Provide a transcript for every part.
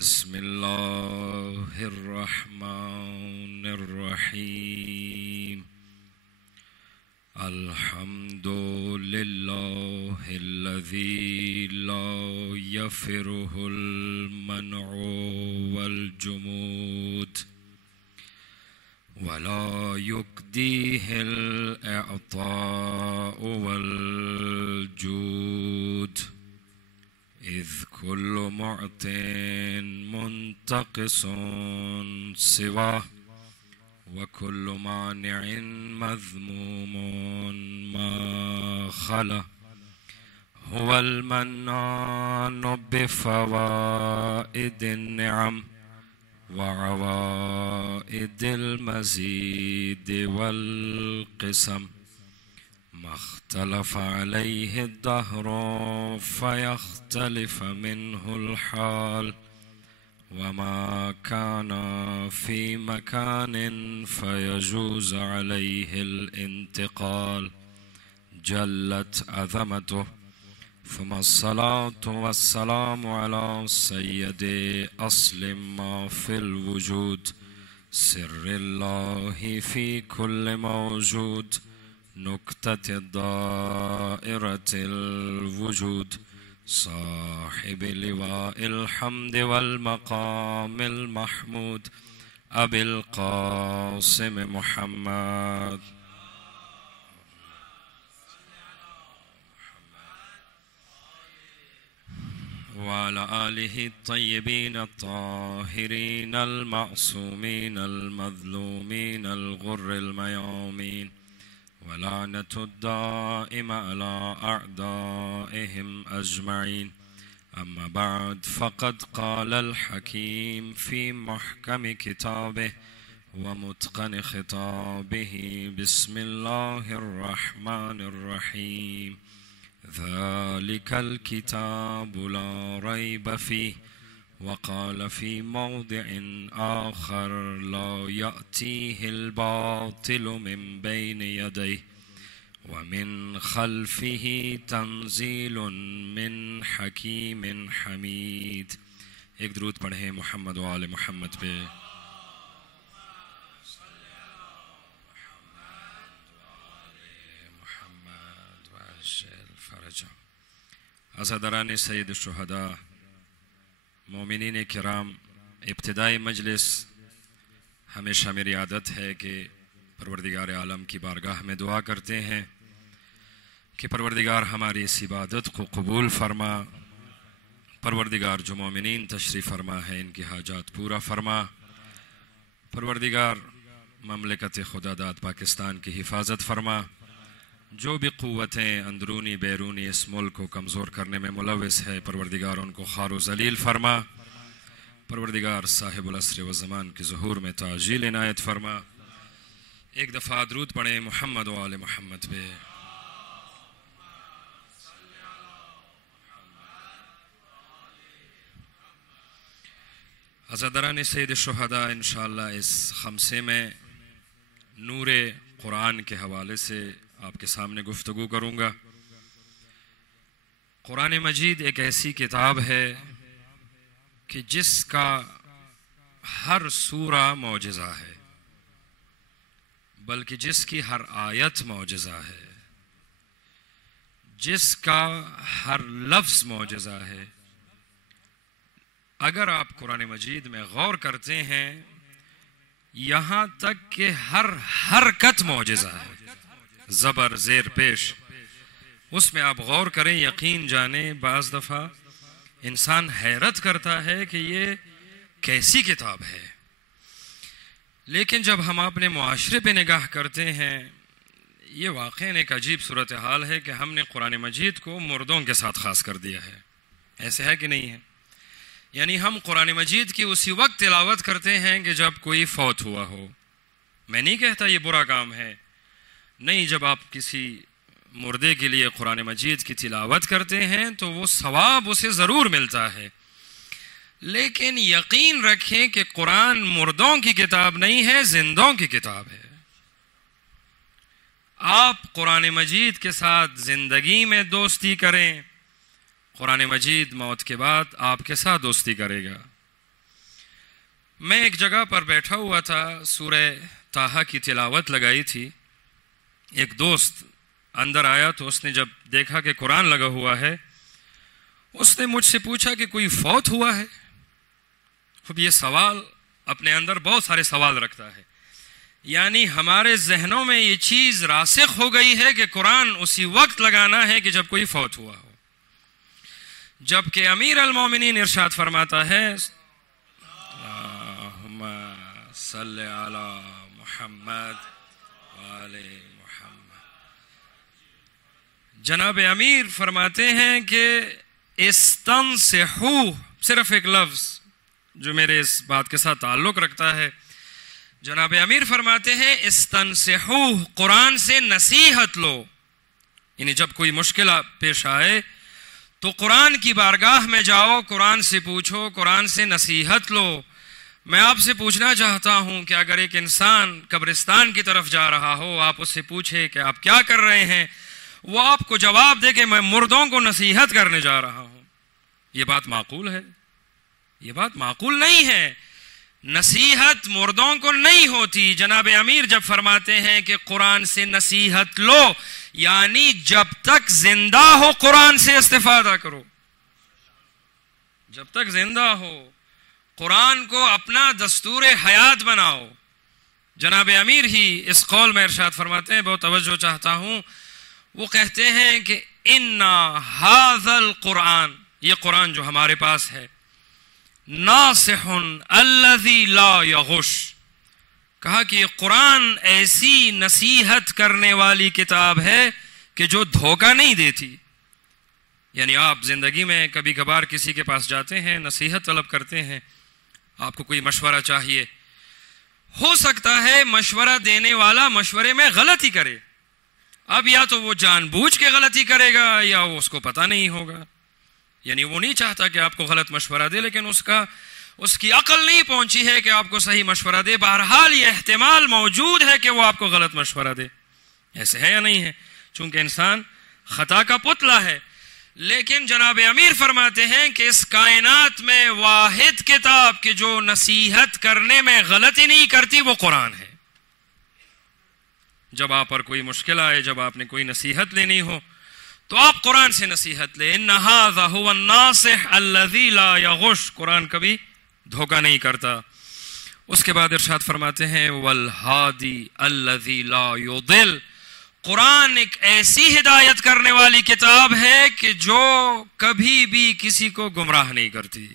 بسم الله الرحمن الرحيم. الحمد لله الذي لا يفره المنع والجمود ولا يكديه الإعطاء والجود، إذ كل معط منتقص سواه وكل مانع مذموم ما خلا. هو المنان بفوائد النعم وعوائد المزيد والقسم، ما اختلف عليه الدهر فيختلف منه الحال، وما كان في مكان فيجوز عليه الانتقال، جلت عظمته. ثم الصلاة والسلام على سيد أصل ما في الوجود، سر الله في كل موجود، نكتة دائرة الوجود، صاحب لواء الحمد والمقام المحمود، أبي القاسم محمد وعلى آله الطيبين الطاهرين المعصومين المظلومين الغر الميامين، ولعنة الدائمة على أعدائهم أجمعين. أما بعد، فقد قال الحكيم في محكم كتابه ومتقن خطابه: بسم الله الرحمن الرحيم. ذلك الكتاب لا ريب فيه. وقال في موضع آخر: لا يأتيه الباطل من بين يديه ومن خلفه تنزيل من حكيم حميد. ایک درود پڑھیں محمد و آل محمد پہ. عزاداران سید الشہداء، مومنین کرام، ابتدائی مجلس ہمیشہ میری عادت ہے کہ پروردگار عالم کی بارگاہ میں دعا کرتے ہیں کہ پروردگار ہماری اس عبادت کو قبول فرما. پروردگار جو مومنین تشریف فرما ہے ان کی حاجات پورا فرما. پروردگار مملکت خدا داد پاکستان کی حفاظت فرما. جو بھی قوتیں اندرونی بیرونی اس ملک کو کمزور کرنے میں ملوث ہے، پروردگار ان کو خوار و ذلیل فرما. پروردگار صاحب العصر و زمان کے ظہور میں تعجیل عنایت فرما. ایک دفعہ درود پڑھیں محمد و آل محمد پہ. عزاداران سید الشہداء، انشاءاللہ اس خمسے میں نور قرآن کے حوالے سے آپ کے سامنے گفتگو کروں گا. قرآن مجید ایک ایسی کتاب ہے کہ جس کا ہر سورہ معجزہ ہے، بلکہ جس کی ہر آیت معجزہ ہے، جس کا ہر لفظ معجزہ ہے. اگر آپ قرآن مجید میں غور کرتے ہیں، یہاں تک کہ ہر حرکت معجزہ ہے، زبر زیر پیش. اس میں آپ غور کریں، یقین جانیں بعض دفعہ انسان حیرت کرتا ہے کہ یہ کیسی کتاب ہے. لیکن جب ہم اپنے معاشرے پہ نگاہ کرتے ہیں، یہ واقعاً ایک عجیب صورتحال ہے کہ ہم نے قرآن مجید کو مردوں کے ساتھ خاص کر دیا ہے. ایسے ہے کہ نہیں ہے؟ یعنی ہم قرآن مجید کی اسی وقت تلاوت کرتے ہیں کہ جب کوئی فوت ہوا ہو. میں نہیں کہتا یہ برا کام ہے، نہیں. جب آپ کسی مردے کے لیے قرآن مجید کی تلاوت کرتے ہیں تو وہ ثواب اسے ضرور ملتا ہے، لیکن یقین رکھیں کہ قرآن مردوں کی کتاب نہیں ہے، زندوں کی کتاب ہے. آپ قرآن مجید کے ساتھ زندگی میں دوستی کریں، قرآن مجید موت کے بعد آپ کے ساتھ دوستی کرے گا. میں ایک جگہ پر بیٹھا ہوا تھا, سورہ طٰہٰ کی تلاوت لگائی تھی. ایک دوست اندر آیا تو اس نے جب دیکھا کہ قرآن لگا ہوا ہے, اس نے مجھ سے پوچھا کہ کوئی فوت ہوا ہے. اب یہ سوال اپنے اندر بہت سارے سوال رکھتا ہے. یعنی ہمارے ذہنوں میں یہ چیز راسخ ہو گئی ہے کہ قرآن اسی وقت لگانا ہے کہ جب کوئی فوت ہوا ہو, جبکہ امیر المومنین ارشاد فرماتا ہے اللہم صلی علی محمد وآل محمد. جناب امیر فرماتے ہیں کہ استنصحو, صرف ایک لفظ جو میرے اس بات کے ساتھ تعلق رکھتا ہے. جناب امیر فرماتے ہیں استنصحو, قرآن سے نصیحت لو. یعنی جب کوئی مشکل پیش آئے تو قرآن کی بارگاہ میں جاؤ, قرآن سے پوچھو, قرآن سے نصیحت لو. میں آپ سے پوچھنا چاہتا ہوں کہ اگر ایک انسان قبرستان کی طرف جا رہا ہو, آپ اس سے پوچھے کہ آپ کیا کر رہے ہیں, وہ آپ کو جواب دے کہ میں مردوں کو نصیحت کرنے جا رہا ہوں, یہ بات معقول ہے؟ یہ بات معقول نہیں ہے. نصیحت مردوں کو نہیں ہوتی. جناب امیر جب فرماتے ہیں کہ قرآن سے نصیحت لو, یعنی جب تک زندہ ہو قرآن سے استفادہ کرو. جب تک زندہ ہو قرآن کو اپنا دستور حیات بناؤ. جناب امیر ہی اس قول میں ارشاد فرماتے ہیں, بہت توجہ چاہتا ہوں. وہ کہتے ہیں کہ اِنَّا هَذَا الْقُرْآنِ, یہ قرآن جو ہمارے پاس ہے, ناصح الذی لا یغش, کہا کہ یہ قرآن ایسی نصیحت کرنے والی کتاب ہے کہ جو دھوکہ نہیں دیتی. یعنی آپ زندگی میں کبھی کبھار کسی کے پاس جاتے ہیں, نصیحت طلب کرتے ہیں, آپ کو کوئی مشورہ چاہیے. ہو سکتا ہے مشورہ دینے والا مشورے میں غلطی کرے. اب یا تو وہ جان بوجھ کے غلطی کرے گا یا وہ اس کو پتہ نہیں ہوگا. یعنی وہ نہیں چاہتا کہ آپ کو غلط مشورہ دے, لیکن اس کی عقل نہیں پہنچی ہے کہ آپ کو صحیح مشورہ دے. بہرحال یہ احتمال موجود ہے کہ وہ آپ کو غلط مشورہ دے. ایسے ہے یا نہیں ہے؟ چونکہ انسان خطا کا پتلا ہے. لیکن جناب امیر فرماتے ہیں کہ اس کائنات میں واحد کتاب کی جو نصیحت کرنے میں غلطی نہیں کرتی وہ قرآن ہے. جب آپ پر کوئی مشکل آئے, جب آپ نے کوئی نصیحت لینی ہو تو آپ قرآن سے نصیحت لیں. اِنَّ هَذَا هُوَ النَّاصِحُ الَّذِي لَا يَغُشُ, قرآن کبھی دھوکہ نہیں کرتا. اس کے بعد ارشاد فرماتے ہیں وَالْهَادِي الَّذِي لَا يُضِلُّ, قرآن ایک ایسی ہدایت کرنے والی کتاب ہے کہ جو کبھی بھی کسی کو گمراہ نہیں کرتی.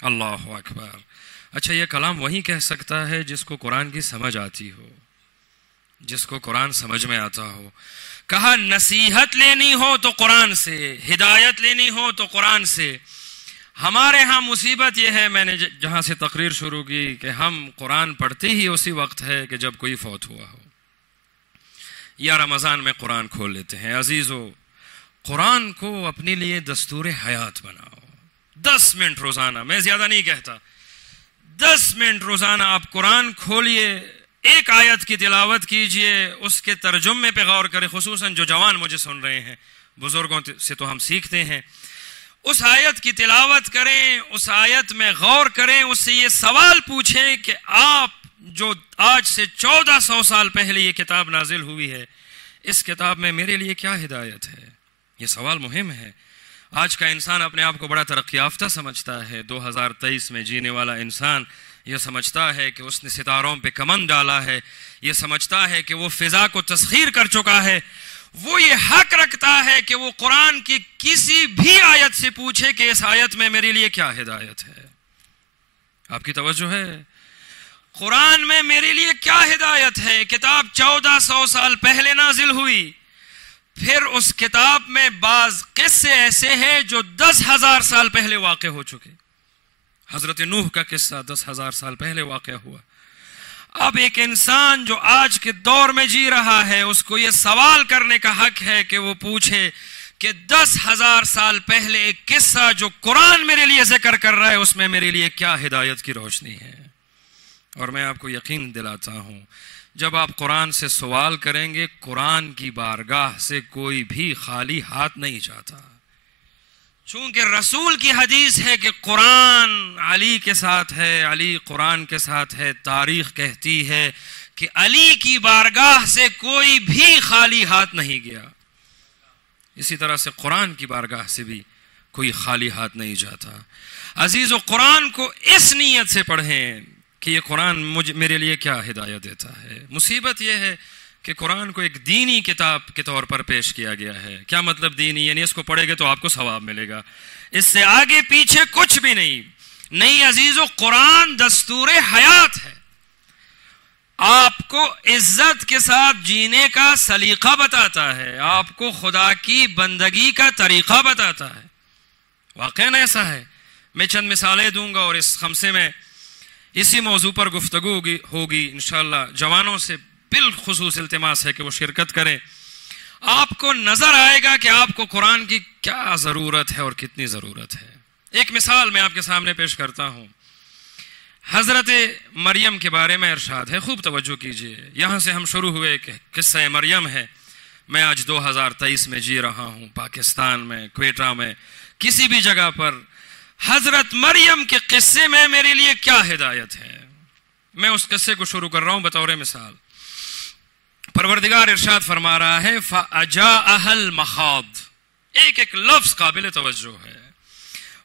اللہ اکبر. اچھا, یہ کلام وہی کہہ سکتا ہے جس کو قرآن کی سمجھ آتی ہو, جس کو قرآن سمجھ میں آتا ہو. کہا نصیحت لینی ہو تو قرآن سے, ہدایت لینی ہو تو قرآن سے. ہمارے ہاں مصیبت یہ ہے, میں نے جہاں سے تقریر شروع کی, کہ ہم قرآن پڑھتے ہی اسی وقت ہے کہ جب کوئی فوت ہوا ہو, یا رمضان میں قرآن کھول لیتے ہیں. عزیزو, قرآن کو اپنے لیے دستور حیات بناؤ. 10 منٹ روزانہ, میں زیادہ نہیں کہتا, 10 منٹ روزانہ آپ قرآن کھولیے, ایک آیت کی تلاوت کیجئے, اس کے ترجمے پہ غور کریں. خصوصاً جو جوان مجھے سن رہے ہیں, بزرگوں سے تو ہم سیکھتے ہیں, اس آیت کی تلاوت کریں, اس آیت میں غور کریں, اس سے یہ سوال پوچھیں کہ آپ جو آج سے 1400 سال پہلے یہ کتاب نازل ہوئی ہے, اس کتاب میں میرے لیے کیا ہدایت ہے. یہ سوال مہم ہے. آج کا انسان اپنے آپ کو بڑا ترقی یافتہ سمجھتا ہے. 2023 میں جینے والا انسان یہ سمجھتا ہے کہ اس نے ستاروں پہ کمند ڈالا ہے, یہ سمجھتا ہے کہ وہ فضا کو تسخیر کر چکا ہے. وہ یہ حق رکھتا ہے کہ وہ قرآن کی کسی بھی آیت سے پوچھے کہ اس آیت میں میرے لیے کیا ہدایت ہے. آپ کی توجہ ہے؟ قرآن میں میرے لیے کیا ہدایت ہے. کتاب 1400 سال پہلے نازل ہوئی, پھر اس کتاب میں بعض قصے ایسے ہیں جو 10,000 سال پہلے واقع ہو چکے. حضرت نوح کا قصہ 10,000 سال پہلے واقع ہوا. اب ایک انسان جو آج کے دور میں جی رہا ہے, اس کو یہ سوال کرنے کا حق ہے کہ وہ پوچھے کہ 10,000 سال پہلے ایک قصہ جو قرآن میرے لیے ذکر کر رہا ہے, اس میں میرے لیے کیا ہدایت کی روشنی ہے. اور میں آپ کو یقین دلاتا ہوں, جب آپ قرآن سے سوال کریں گے, قرآن کی بارگاہ سے کوئی بھی خالی ہاتھ نہیں جاتا. چونکہ رسول کی حدیث ہے کہ قرآن علی کے ساتھ ہے، علی قرآن کے ساتھ ہے، تاریخ کہتی ہے کہ علی کی بارگاہ سے کوئی بھی خالی ہاتھ نہیں گیا، اسی طرح سے قرآن کی بارگاہ سے بھی کوئی خالی ہاتھ نہیں جاتا۔ عزیزو، قرآن کو اس نیت سے پڑھیں کہ یہ قرآن میرے لیے کیا ہدایت دیتا ہے۔ مصیبت یہ ہے کہ قرآن کو ایک دینی کتاب کے طور پر پیش کیا گیا ہے۔ کیا مطلب دینی؟ یعنی اس کو پڑھے گے تو آپ کو ثواب ملے گا، اس سے آگے پیچھے کچھ بھی نہیں۔ نہیں عزیزو، قرآن دستور حیات ہے، آپ کو عزت کے ساتھ جینے کا سلیقہ بتاتا ہے، آپ کو خدا کی بندگی کا طریقہ بتاتا ہے۔ واقعاً ایسا ہے۔ میں چند مثالیں دوں گا اور اس خمسے میں اسی موضوع پر گفتگو ہوگی انشاءاللہ۔ جوانوں سے بالخصوص التماس ہے کہ وہ شرکت کریں۔ آپ کو نظر آئے گا کہ آپ کو قرآن کی کیا ضرورت ہے اور کتنی ضرورت ہے۔ ایک مثال میں آپ کے سامنے پیش کرتا ہوں۔ حضرت مریم کے بارے میں ارشاد ہے، خوب توجہ کیجئے۔ یہاں سے ہم شروع ہوئے کہ قصہ مریم ہے۔ میں آج 2023 میں جی رہا ہوں، پاکستان میں، کوئٹہ میں، کسی بھی جگہ پر حضرت مریم کے قصے میں میرے لیے کیا ہدایت ہے، میں اس قصے کو شروع کر رہا ہوں بطور مثال۔ پروردگار ارشاد فرما رہا ہے فَأَجَاءَهَا الْمَخَاضُ، ایک لفظ قابل توجہ ہے۔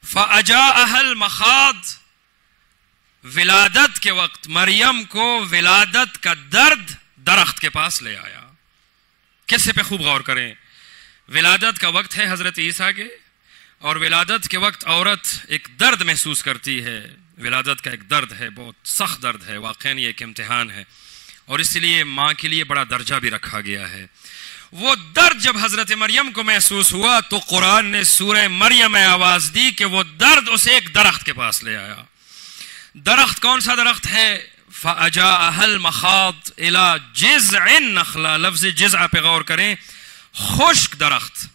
فَأَجَاءَهَا الْمَخَاضُ، ولادت کے وقت مریم کو ولادت کا درد درخت کے پاس لے آیا۔ قصے پہ خوب غور کریں۔ ولادت کا وقت ہے حضرت عیسیٰ کے، اور ولادت کے وقت عورت ایک درد محسوس کرتی ہے۔ ولادت کا ایک درد ہے، بہت سخت درد ہے، واقعاً یہ ایک امتحان ہے، اور اس لیے ماں کے لیے بڑا درجہ بھی رکھا گیا ہے۔ وہ درد جب حضرت مریم کو محسوس ہوا تو قرآن نے سورہ مریم میں آواز دی کہ وہ درد اسے ایک درخت کے پاس لے آیا۔ درخت کون سا درخت ہے؟ فَأَجَاءَهَا الْمَخَاضُ إِلَى جِذْعِ النَّخْلَةِ، لفظ جذع پہ غور کریں، خشک درخت۔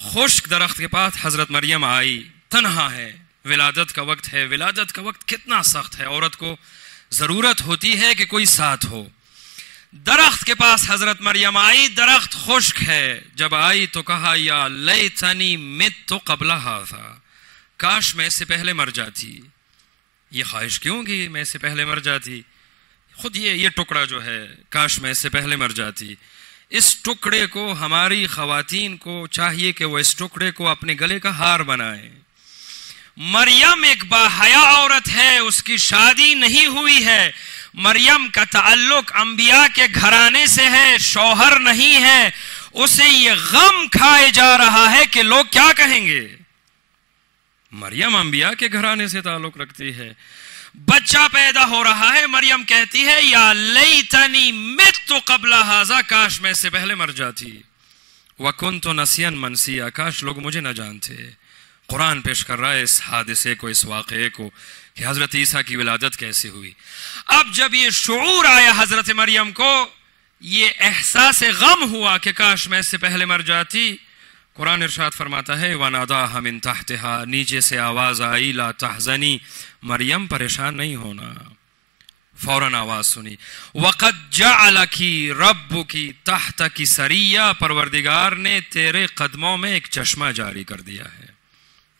خشک درخت کے پاس حضرت مریم آئی، تنہا ہے، ولادت کا وقت ہے۔ ولادت کا وقت کتنا سخت ہے، عورت کو ضرورت ہوتی ہے کہ کوئی ساتھ ہو۔ درخت کے پاس حضرت مریم آئی، درخت خشک ہے۔ جب آئی تو کہا یا لیتنی مت قبل ھذا، کاش میں اس سے پہلے مر جاتی۔ یہ خواہش کیوں کہ میں اس سے پہلے مر جاتی؟ خود یہ ٹکڑا جو ہے، کاش میں اس سے پہلے مر جاتی۔ اس ٹکڑے کو ہماری خواتین کو چاہیے کہ وہ اس ٹکڑے کو اپنے گلے کا ہار بنائیں۔ مریم ایک باحیا عورت ہے، اس کی شادی نہیں ہوئی ہے، مریم کا تعلق انبیاء کے گھرانے سے ہے، شوہر نہیں ہے۔ اسے یہ غم کھائے جا رہا ہے کہ لوگ کیا کہیں گے۔ مریم انبیاء کے گھرانے سے تعلق رکھتی ہے، بچہ پیدا ہو رہا ہے، مریم کہتی ہے یا لیتنی مت قبل ھذا، کاش میں اس سے پہلے مر جاتی۔ وکنت نسیا منسیا، کاش لوگ مجھے نہ جانتے۔ قرآن پیش کر رہا ہے اس حادثے کو، اس واقعے کو کہ حضرت عیسیٰ کی ولادت کیسے ہوئی۔ اب جب یہ شعور آیا حضرت مریم کو، یہ احساس غم ہوا کہ کاش میں اس سے پہلے مر جاتی، قرآن ارشاد فرماتا ہے وَنَادَاهَا مِن تَحْتِهَا، نیچے سے آواز آئی لا تحزنی، مریم پریشان نہیں ہونا۔ فوراً آواز سنی وَقَدْ جَعَلَكِ رَبُّكِ تَحْتَكِ سَرِيًّا، پروردگار نے تیرے قدموں میں ایک چشمہ جاری کر دیا ہے۔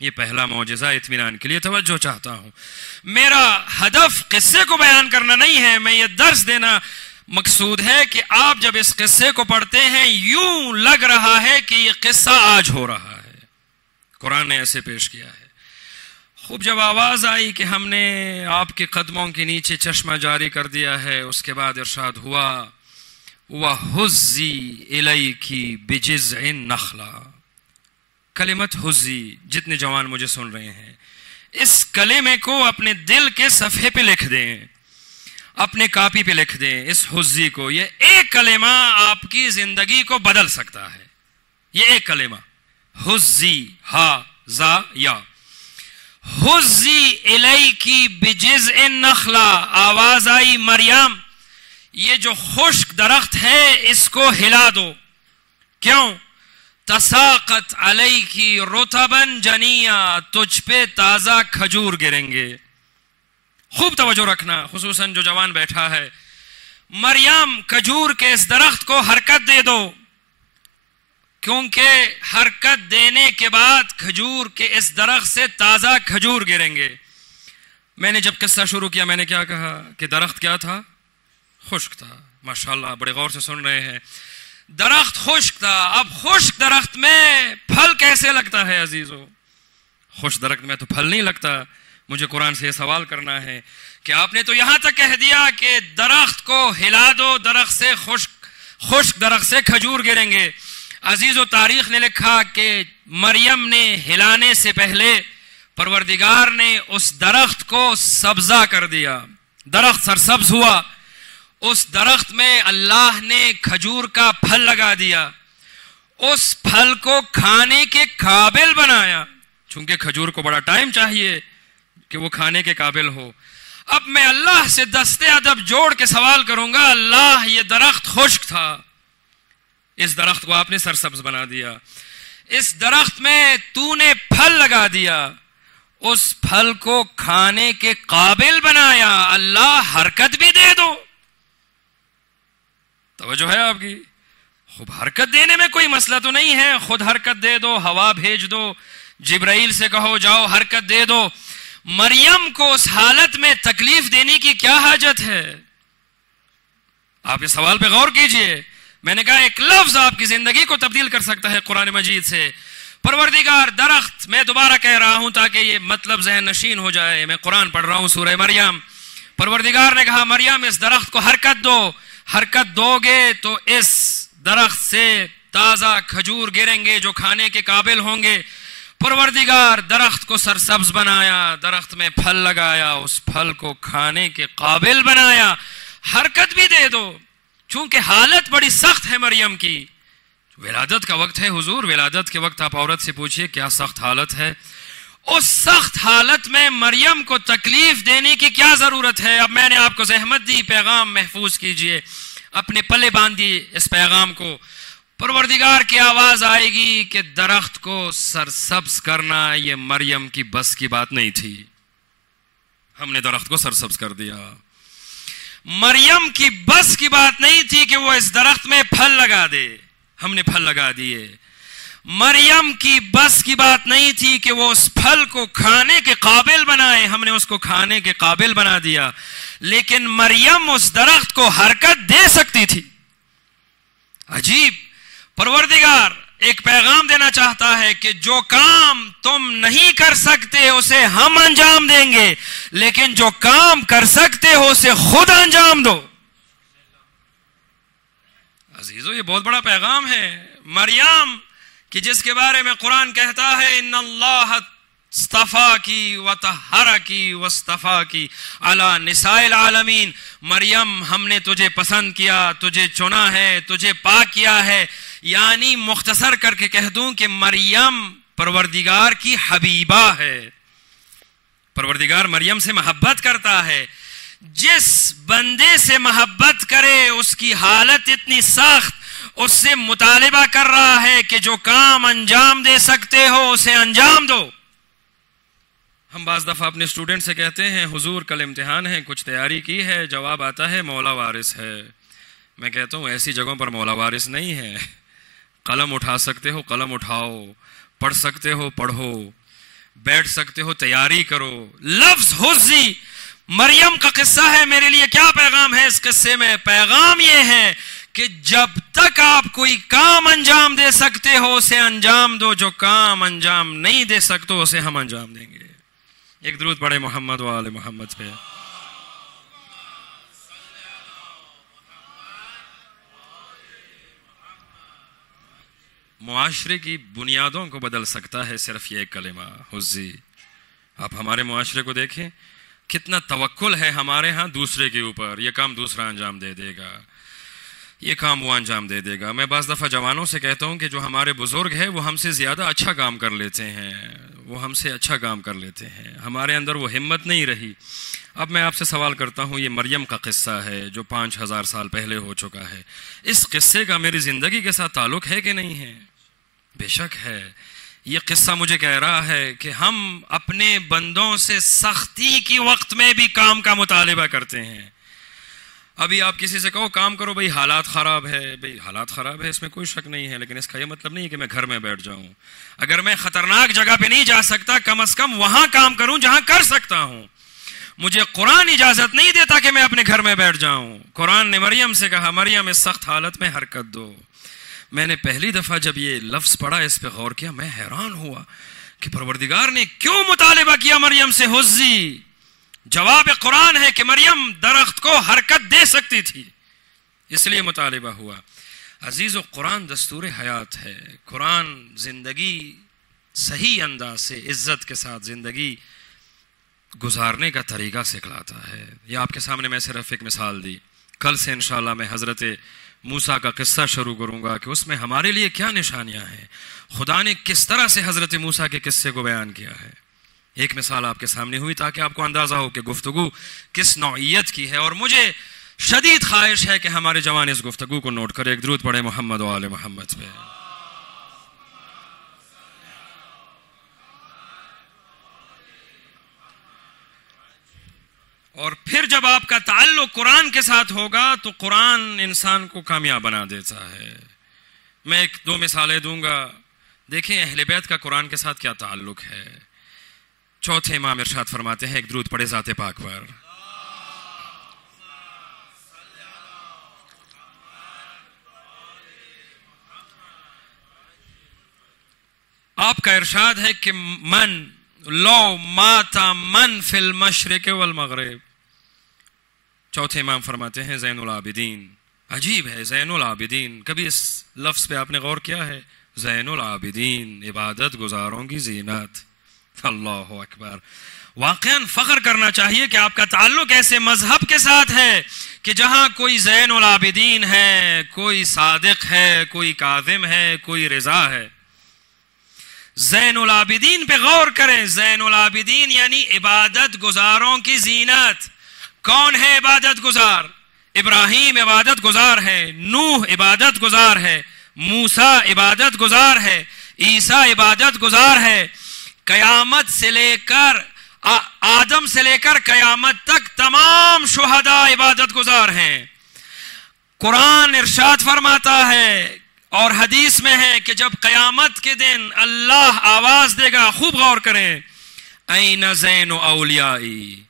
یہ پہلا معجزہ، اطمینان کے لیے توجہ چاہتا ہوں۔ میرا ہدف قصے کو بیان کرنا نہیں ہے، میں یہ درس دینا مقصود ہے کہ آپ جب اس قصے کو پڑھتے ہیں یوں لگ رہا ہے کہ یہ قصہ آج ہو رہا ہے، قرآن نے ایسے پیش کیا ہے۔ خوب جب آواز آئی کہ ہم نے آپ کے قدموں کے نیچے چشمہ جاری کر دیا ہے، اس کے بعد ارشاد ہوا وَهُزِّي إِلَيْكِ بِجِذْعِ النَّخْلَةِ، کلمت حزی، جتنے جوان مجھے سن رہے ہیں اس کلمے کو اپنے دل کے صفحے پہ لکھ دیں، اپنے کاپی پہ لکھ دیں اس حزی کو۔ یہ ایک کلمہ آپ کی زندگی کو بدل سکتا ہے، یہ ایک کلمہ حزی، ہا زا یا، حزی الیکی بجذع النخلہ، آواز آئی مریم یہ جو خشک درخت ہے اس کو ہلا دو۔ کیوں؟ تساقط علیکی رطبا جنیا، تجھ پہ تازہ کھجور گریں گے۔ خوب توجہ رکھنا، خصوصاً جو جوان بیٹھا ہے۔ مریم کھجور کے اس درخت کو حرکت دے دو، کیونکہ حرکت دینے کے بعد کھجور کے اس درخت سے تازہ کھجور گریں گے. میں نے جب قصہ شروع کیا میں نے کیا کہا کہ درخت کیا تھا؟ خشک تھا. ماشاءاللہ بڑے غور سے سن رہے ہیں. درخت خشک تھا. اب خشک درخت میں پھل کیسے لگتا ہے عزیزو؟ خشک درخت میں تو پھل نہیں لگتا. مجھے قرآن سے یہ سوال کرنا ہے کہ آپ نے تو یہاں تک کہہ دیا کہ درخت کو ہلا دو, درخت سے خشک درخت سے کھجور گریں گے. عزیزو تاریخ نے لکھا کہ مریم نے ہلانے سے پہلے پروردگار نے اس درخت کو سبزہ کر دیا. درخت سرسبز ہوا. اس درخت میں اللہ نے کھجور کا پھل لگا دیا. اس پھل کو کھانے کے قابل بنایا. چونکہ کھجور کو بڑا ٹائم چاہیے کہ وہ کھانے کے قابل ہو. اب میں اللہ سے دستے ادب جوڑ کے سوال کروں گا, اللہ یہ درخت خشک تھا, اس درخت کو آپ نے سرسبز بنا دیا. اس درخت میں تو نے پھل لگا دیا, اس پھل کو کھانے کے قابل بنایا. اللہ حرکت بھی دے دو. توجہ ہے آپ کی؟ خوب حرکت دینے میں کوئی مسئلہ تو نہیں ہے. خود حرکت دے دو, ہوا بھیج دو, جبرائیل سے کہو جاؤ حرکت دے دو. مریم کو اس حالت میں تکلیف دینے کی کیا حاجت ہے؟ آپ اس سوال پہ غور کیجئے. میں نے کہا ایک لفظ آپ کی زندگی کو تبدیل کر سکتا ہے قرآن مجید سے. پروردگار درخت, میں دوبارہ کہہ رہا ہوں تاکہ یہ مطلب ذہن نشین ہو جائے, میں قرآن پڑھ رہا ہوں سورہ مریم. پروردگار نے کہا مریم اس درخت کو حرکت دو. حرکت دو گے تو اس درخت سے تازہ کھجور گریں گے جو کھانے کے قابل ہوں گے. پروردگار درخت کو سرسبز بنایا, درخت میں پھل لگایا, اس پھل کو کھانے کے قابل بنایا. حرکت بھی دے دو. چونکہ حالت بڑی سخت ہے مریم کی. ولادت کا وقت ہے حضور, ولادت کے وقت آپ عورت سے پوچھئے کیا سخت حالت ہے. اس سخت حالت میں مریم کو تکلیف دینے کی کیا ضرورت ہے؟ اب میں نے آپ کو زحمت دی, پیغام محفوظ کیجئے, اپنے پلے باندھی اس پیغام کو. پروردگار کی آواز آئے گی کہ درخت کو سرسبز کرنا یہ مریم کی بس کی بات نہیں تھی. ہم نے درخت کو سرسبز کر دیا. مریم کی بس کی بات نہیں تھی کہ وہ اس درخت میں پھل لگا دے. ہم نے پھل لگا دیے. مریم کی بس کی بات نہیں تھی کہ وہ اس پھل کو کھانے کے قابل بنائے. ہم نے اس کو کھانے کے قابل بنا دیا. لیکن مریم اس درخت کو حرکت دے سکتی تھی. عجیب. پروردگار ایک پیغام دینا چاہتا ہے کہ جو کام تم نہیں کر سکتے اسے ہم انجام دیں گے, لیکن جو کام کر سکتے ہو اسے خود انجام دو. عزیزو یہ بہت بڑا پیغام ہے. مریم کہ جس کے بارے میں قرآن کہتا ہے ان اللہ اصطفاکی وطہرکی واصطفاکی علی نساء العالمین. مریم ہم نے تجھے پسند کیا, تجھے چنا ہے, تجھے پاک کیا ہے. یعنی مختصر کر کے کہہ دوں کہ مریم پروردگار کی حبیبہ ہے. پروردگار مریم سے محبت کرتا ہے. جس بندے سے محبت کرے اس کی حالت اتنی سخت, اس سے مطالبہ کر رہا ہے کہ جو کام انجام دے سکتے ہو اسے انجام دو. ہم بعض دفعہ اپنے اسٹوڈنٹ سے کہتے ہیں حضور کل امتحان ہے, کچھ تیاری کی ہے؟ جواب آتا ہے مولا وارث ہے. میں کہتا ہوں ایسی جگہوں پر مولا وارث نہیں ہے. قلم اٹھا سکتے ہو قلم اٹھاؤ, پڑھ سکتے ہو پڑھو, بیٹھ سکتے ہو تیاری کرو. لفظ حزی مریم کا قصہ ہے. میرے لیے کیا پیغام ہے اس قصے میں؟ پیغام یہ ہے کہ جب تک آپ کوئی کام انجام دے سکتے ہو اسے انجام دو, جو کام انجام نہیں دے سکتے اسے ہم انجام دیں گے. ایک درود پڑھے محمد و آل محمد پہ. معاشرے کی بنیادوں کو بدل سکتا ہے صرف یہ ایک کلمہ حزی. آپ ہمارے معاشرے کو دیکھیں, کتنا توکل ہے ہمارے ہاں دوسرے کے اوپر. یہ کام دوسرا انجام دے دے گا, یہ کام وہ انجام دے دے گا. میں بعض دفعہ جوانوں سے کہتا ہوں کہ جو ہمارے بزرگ ہیں وہ ہم سے زیادہ اچھا کام کر لیتے ہیں, وہ ہم سے اچھا کام کر لیتے ہیں. ہمارے اندر وہ ہمت نہیں رہی. اب میں آپ سے سوال کرتا ہوں, یہ مریم کا قصہ ہے جو 5000 سال پہلے ہو چکا ہے. اس قصے کا میری زندگی کے ساتھ تعلق ہے کہ نہیں ہے؟ بے شک ہے. یہ قصہ مجھے کہہ رہا ہے کہ ہم اپنے بندوں سے سختی کی وقت میں بھی کام کا مطالبہ کرتے ہیں. ابھی آپ کسی سے کہو کام کرو، بھئی حالات خراب ہے، بھئی حالات خراب ہے، اس میں کوئی شک نہیں ہے، لیکن اس کا یہ مطلب نہیں ہے کہ میں گھر میں بیٹھ جاؤں. اگر میں خطرناک جگہ پہ نہیں جا سکتا، کم از کم وہاں کام کروں جہاں کر سکتا ہوں. مجھے قرآن اجازت نہیں دیتا کہ میں اپنے گھر میں بیٹھ جاؤں. قرآن نے مریم سے کہا مریم اس سخت حالت میں حرکت دو. میں نے پہلی دفعہ جب یہ لفظ پڑھا، اس پہ غور کیا، میں حیران ہوا کہ پروردگار نے کیوں مطالبہ کیا مریم سے حزی. جواب قرآن ہے کہ مریم درخت کو حرکت دے سکتی تھی، اس لیے مطالبہ ہوا. عزیز و قرآن دستور حیات ہے. قرآن زندگی صحیح انداز سے عزت کے ساتھ زندگی گزارنے کا طریقہ سکھلاتا ہے. یہ آپ کے سامنے میں صرف ایک مثال دی. کل سے انشاءاللہ میں حضرت موسیٰ کا قصہ شروع کروں گا کہ اس میں ہمارے لیے کیا نشانیاں ہیں، خدا نے کس طرح سے حضرت موسیٰ کے قصے کو بیان کیا ہے. ایک مثال آپ کے سامنے ہوئی تاکہ آپ کو اندازہ ہو کہ گفتگو کس نوعیت کی ہے. اور مجھے شدید خواہش ہے کہ ہمارے جوان اس گفتگو کو نوٹ کرے. ایک درود پڑھے محمد و آل محمد پہ. اور پھر جب آپ کا تعلق قرآن کے ساتھ ہوگا تو قرآن انسان کو کامیاب بنا دیتا ہے. میں ایک دو مثالیں دوں گا. دیکھیں اہل بیت کا قرآن کے ساتھ کیا تعلق ہے. چوتھے امام ارشاد فرماتے ہیں، ایک درود پڑھے ذات پاک پر. آپ کا ارشاد ہے کہ من لو ماتا من فی المشرق والمغرب. چوتھے امام فرماتے ہیں زین العابدین. عجیب ہے زین العابدین، کبھی اس لفظ پہ آپ نے غور کیا ہے؟ زین العابدین، عبادت گزاروں کی زینت. اللہ اکبر. واقعاً فخر کرنا چاہیے کہ آپ کا تعلق ایسے مذہب کے ساتھ ہے کہ جہاں کوئی زین العابدین ہے، کوئی صادق ہے، کوئی کاظم ہے، کوئی رضا ہے. زین العابدین پہ غور کریں. زین العابدین یعنی عبادت گزاروں کی زینت. کون ہے عبادت گزار؟ ابراہیم عبادت گزار ہے، نوح عبادت گزار ہے، موسیٰ عبادت گزار ہے، عیسیٰ عبادت گزار ہے. قیامت سے لے کر آدم سے لے کر قیامت تک تمام شہداء عبادت گزار ہیں. قرآن ارشاد فرماتا ہے اور حدیث میں ہے کہ جب قیامت کے دن اللہ آواز دے گا، خوب غور کریں، این زین اولیائی،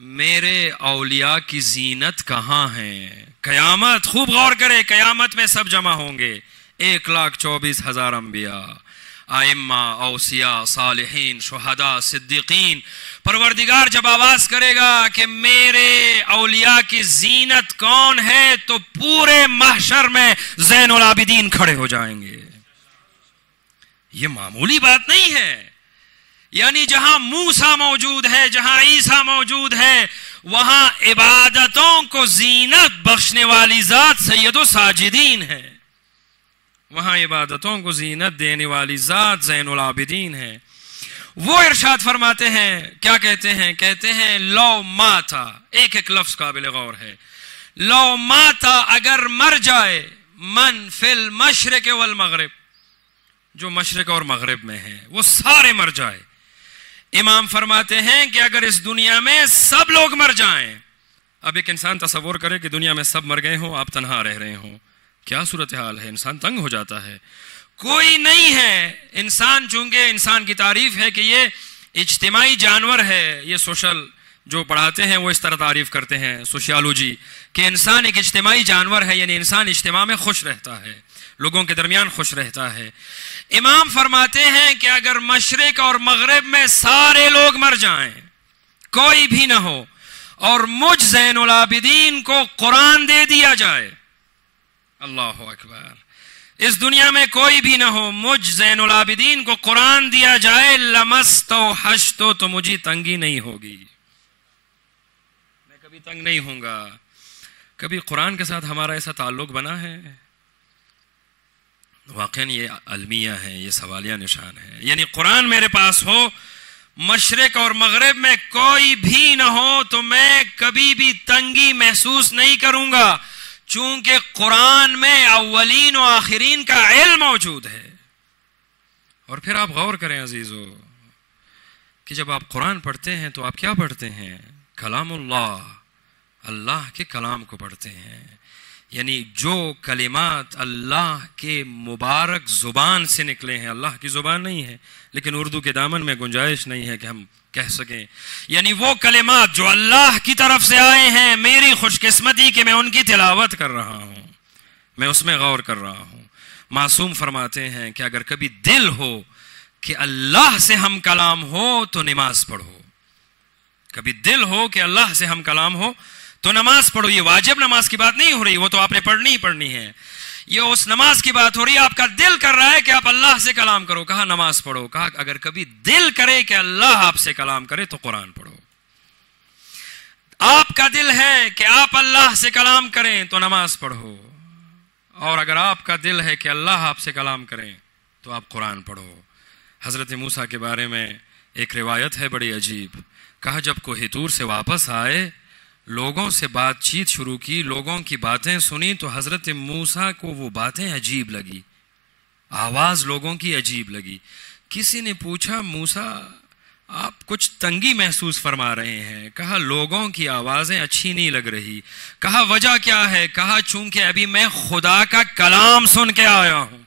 میرے اولیاء کی زینت کہاں ہے؟ قیامت، خوب غور کرے، قیامت میں سب جمع ہوں گے، 1,24,000 انبیاء، ائمہ، اوصیاء، صالحین، شہداء، صدیقین. پروردگار جب آواز کرے گا کہ میرے اولیاء کی زینت کون ہے تو پورے محشر میں زین العابدین کھڑے ہو جائیں گے. یہ معمولی بات نہیں ہے. یعنی جہاں موسیٰ موجود ہے، جہاں عیسیٰ موجود ہے، وہاں عبادتوں کو زینت بخشنے والی ذات سید و ساجدین ہے. وہاں عبادتوں کو زینت دینے والی ذات زین العابدین ہے. وہ ارشاد فرماتے ہیں، کیا کہتے ہیں؟ کہتے ہیں لو ماتا، ایک ایک لفظ قابل غور ہے. لو ماتا، اگر مر جائے، من فی المشرق والمغرب، جو مشرق اور مغرب میں ہیں وہ سارے مر جائے. امام فرماتے ہیں کہ اگر اس دنیا میں سب لوگ مر جائیں، اب ایک انسان تصور کرے کہ دنیا میں سب مر گئے ہوں، آپ تنہا رہ رہے ہوں، کیا صورتحال ہے؟ انسان تنگ ہو جاتا ہے. کوئی نہیں ہے. انسان، چونکہ انسان کی تعریف ہے کہ یہ اجتماعی جانور ہے. یہ سوشل جو پڑھاتے ہیں وہ اس طرح تعریف کرتے ہیں، سوشیالوجی، کہ انسان ایک اجتماعی جانور ہے. یعنی انسان اجتماع میں خوش رہتا ہے، لوگوں کے درمیان خوش رہتا ہے. امام فرماتے ہیں کہ اگر مشرق اور مغرب میں سارے لوگ مر جائیں، کوئی بھی نہ ہو، اور مجھ زین العابدین کو قرآن دے دیا جائے، اللہ اکبر، اس دنیا میں کوئی بھی نہ ہو، مجھ زین العابدین کو قرآن دیا جائے، لمستوحشتو، تو مجھے تنگی نہیں ہوگی، میں کبھی تنگ نہیں ہوں گا. کبھی قرآن کے ساتھ ہمارا ایسا تعلق بنا ہے؟ واقعاً یہ المیہ ہے، یہ سوالیہ نشان ہے. یعنی قرآن میرے پاس ہو، مشرق اور مغرب میں کوئی بھی نہ ہو، تو میں کبھی بھی تنگی محسوس نہیں کروں گا، چونکہ قرآن میں اولین و آخرین کا علم موجود ہے. اور پھر آپ غور کریں عزیزو کہ جب آپ قرآن پڑھتے ہیں تو آپ کیا پڑھتے ہیں؟ کلام اللہ، اللہ کے کلام کو پڑھتے ہیں. یعنی جو کلمات اللہ کے مبارک زبان سے نکلے ہیں، اللہ کی زبان نہیں ہے لیکن اردو کے دامن میں گنجائش نہیں ہے کہ ہم کہہ سکیں، یعنی وہ کلمات جو اللہ کی طرف سے آئے ہیں، میری خوش قسمتی کہ میں ان کی تلاوت کر رہا ہوں، میں اس میں غور کر رہا ہوں. معصوم فرماتے ہیں کہ اگر کبھی دل ہو کہ اللہ سے ہم کلام ہو تو نماز پڑھو. کبھی دل ہو کہ اللہ سے ہم کلام ہو تو نماز پڑھو. یہ واجب نماز کی بات نہیں ہو رہی، وہ تو آپ نے پڑھنی ہی پڑھنی ہے. یہ اس نماز کی بات ہو رہی ہے، آپ کا دل کر رہا ہے کہ آپ اللہ سے کلام کرو، کہا نماز پڑھو. کہا اگر کبھی دل کرے کہ اللہ آپ سے کلام کرے تو قرآن پڑھو. آپ کا دل ہے کہ آپ اللہ سے کلام کریں تو نماز پڑھو، اور اگر آپ کا دل ہے کہ اللہ آپ سے کلام کریں تو آپ قرآن پڑھو. حضرت موسیٰ کے بارے میں ایک روایت ہے بڑی عجیب. کہا جب کوہ طور سے واپس آئے، لوگوں سے بات چیت شروع کی، لوگوں کی باتیں سنی تو حضرت موسیٰ کو وہ باتیں عجیب لگی، آواز لوگوں کی عجیب لگی. کسی نے پوچھا موسیٰ آپ کچھ تنگی محسوس فرما رہے ہیں؟ کہا لوگوں کی آوازیں اچھی نہیں لگ رہی. کہا وجہ کیا ہے؟ کہا چونکہ ابھی میں خدا کا کلام سن کے آیا ہوں،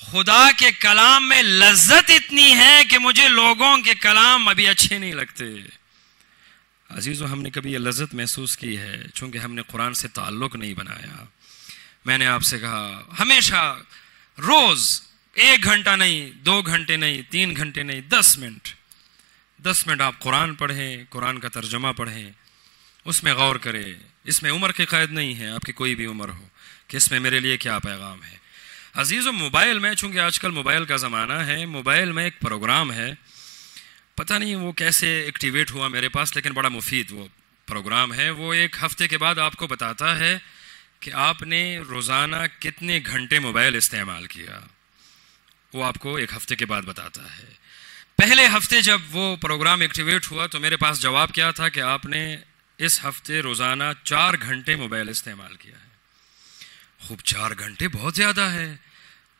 خدا کے کلام میں لذت اتنی ہے کہ مجھے لوگوں کے کلام ابھی اچھے نہیں لگتے. عزیزو، ہم نے کبھی یہ لذت محسوس کی ہے چونکہ ہم نے قرآن سے تعلق نہیں بنایا. میں نے آپ سے کہا ہمیشہ روز 1 گھنٹہ نہیں، 2 گھنٹے نہیں، 3 گھنٹے نہیں، 10 منٹ آپ قرآن پڑھیں، قرآن کا ترجمہ پڑھیں، اس میں غور کریں. اس میں عمر کی قید نہیں ہے، آپ کی کوئی بھی عمر ہو، کہ اس میں میرے لیے کیا پیغام ہے. عزیزو، موبائل میں، چونکہ آج کل موبائل کا زمانہ ہے، موبائل میں ایک پروگرام ہے، پتہ نہیں وہ کیسے ایکٹیویٹ ہوا میرے پاس، لیکن بڑا مفید وہ پروگرام ہے. وہ 1 ہفتے کے بعد آپ کو بتاتا ہے کہ آپ نے روزانہ کتنے گھنٹے موبائل استعمال کیا. وہ آپ کو 1 ہفتے کے بعد بتاتا ہے. پہلے ہفتے جب وہ پروگرام ایکٹیویٹ ہوا تو میرے پاس جواب کیا تھا کہ آپ نے اس ہفتے روزانہ 4 گھنٹے موبائل استعمال کیا ہے. خوب 4 گھنٹے بہت زیادہ ہے.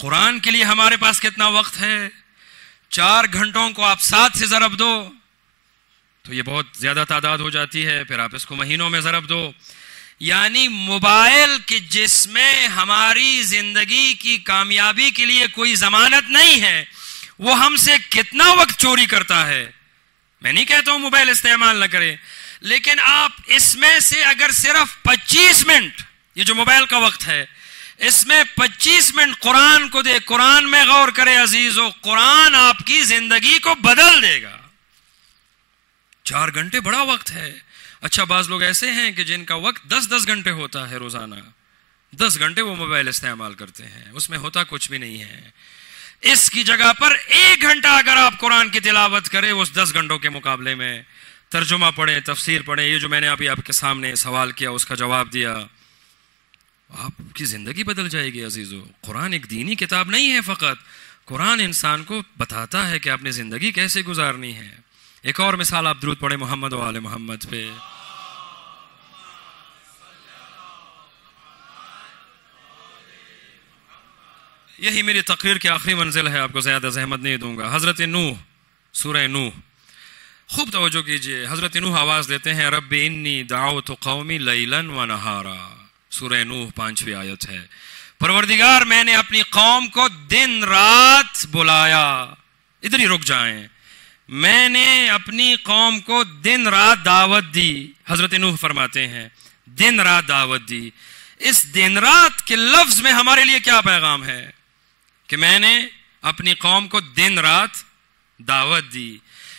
قرآن کے لیے ہمارے پاس کتنا وقت ہے؟ 4 گھنٹوں کو آپ 7 سے ضرب دو تو یہ بہت زیادہ تعداد ہو جاتی ہے. پھر آپ اس کو مہینوں میں ضرب دو. یعنی موبائل کی جس میں ہماری زندگی کی کامیابی کے لیے کوئی ضمانت نہیں ہے، وہ ہم سے کتنا وقت چوری کرتا ہے. میں نہیں کہتا ہوں موبائل استعمال نہ کریں، لیکن آپ اس میں سے اگر صرف 25 منٹ، یہ جو موبائل کا وقت ہے، اس میں 25 منٹ قرآن کو دے، قرآن میں غور کرے عزیزو، قرآن آپ کی زندگی کو بدل دے گا. 4 گھنٹے بڑا وقت ہے. اچھا، بعض لوگ ایسے ہیں کہ جن کا وقت 10 گھنٹے ہوتا ہے روزانہ، 10 گھنٹے وہ موبائل استعمال کرتے ہیں، اس میں ہوتا کچھ بھی نہیں ہے. اس کی جگہ پر 1 گھنٹہ اگر آپ قرآن کی تلاوت کریں اس 10 گھنٹوں کے مقابلے میں، ترجمہ پڑھیں، تفسیر پڑھیں، یہ جو میں نے ابھی آپ کے سامنے سوال کیا اس کا جواب دیا، آپ کی زندگی بدل جائے گی. عزیزو، قرآن ایک دینی کتاب نہیں ہے فقط، قرآن انسان کو بتاتا ہے کہ آپ نے زندگی کیسے گزارنی ہے. ایک اور مثال، آپ درود پڑھیں محمد و آل محمد پہ. یہی میری تقریر کی آخری منزل ہے، آپ کو زیادہ زحمت نہیں دوں گا. حضرت نوح، سورہ نوح، خوب توجہ کیجئے. حضرت نوح آواز دیتے ہیں رب انی دعوت قومی لیلا و نہارا. سورہ نوح 5ویں آیت ہے. پروردگار میں نے اپنی قوم کو دن رات بلایا. ادھر ہی رک جائیں. میں نے اپنی قوم کو دن رات دعوت دی. حضرت نوح فرماتے ہیں دن رات دعوت دی. اس دن رات کے لفظ میں ہمارے لیے کیا پیغام ہے کہ میں نے اپنی قوم کو دن رات دعوت دی.